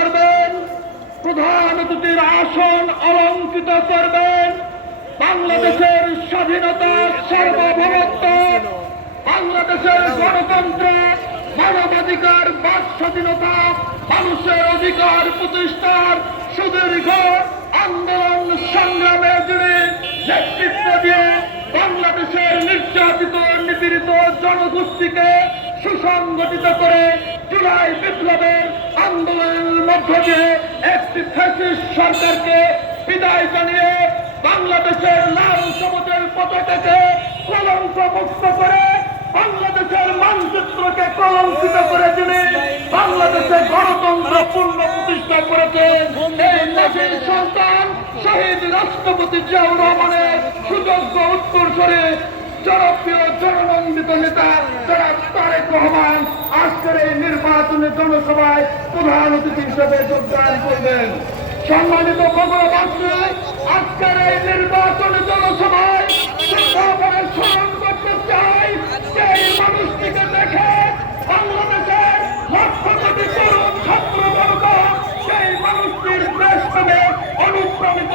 করবেন, প্রধান অতিথির আসন অলঙ্কৃত করবেন। বাংলাদেশের স্বাধীনতা, সার্বভৌমত্ব, বাংলাদেশের গণতন্ত্র, মানবাধিকার, বাক স্বাধীনতা, মানুষের অধিকার প্রতিষ্ঠার সুদীর্ঘ আন্দোলন সংগ্রামে যিনি নেতৃত্ব দিয়ে বাংলাদেশের নির্যাতিত নিপীড়িত জনগোষ্ঠীকে সুসংগঠিত করে জুলাই বিপ্লবের আন্দোলনের মধ্য দিয়ে একটি ফ্যাসিস্ট সরকারকে বিদায় জানিয়ে বাংলাদেশের লাল সবুজের পতাকাকে কলঙ্ক মুক্ত করে বাংলাদেশের মানচিত্রকে কলঙ্কিত করে যিনি বাংলাদেশের গণতন্ত্র পূর্ণ প্রতিষ্ঠা করেছে এই দেশের সন্তান শহীদ রাষ্ট্রপতি জিয়াউর রহমানের সুযোগ্য উত্তরসূরি জনপ্রিয় জননন্দিত নেতা যারা তারেক রহমান আজকের এই নির্বাচনী জনসভায় প্রধান অতিথি হিসেবে যোগদান করবেন। সম্মানিত বগুড়াবাসী, আজকের এই নির্বাচনী জনসভায় স্মরণ করতে চাই সেই মানুষটিকে দেখে বাংলাদেশের লক্ষ কোটি তরুণ ছাত্রবর্গ সেই মানুষটির দেশ থেকে অনুপ্রাণিত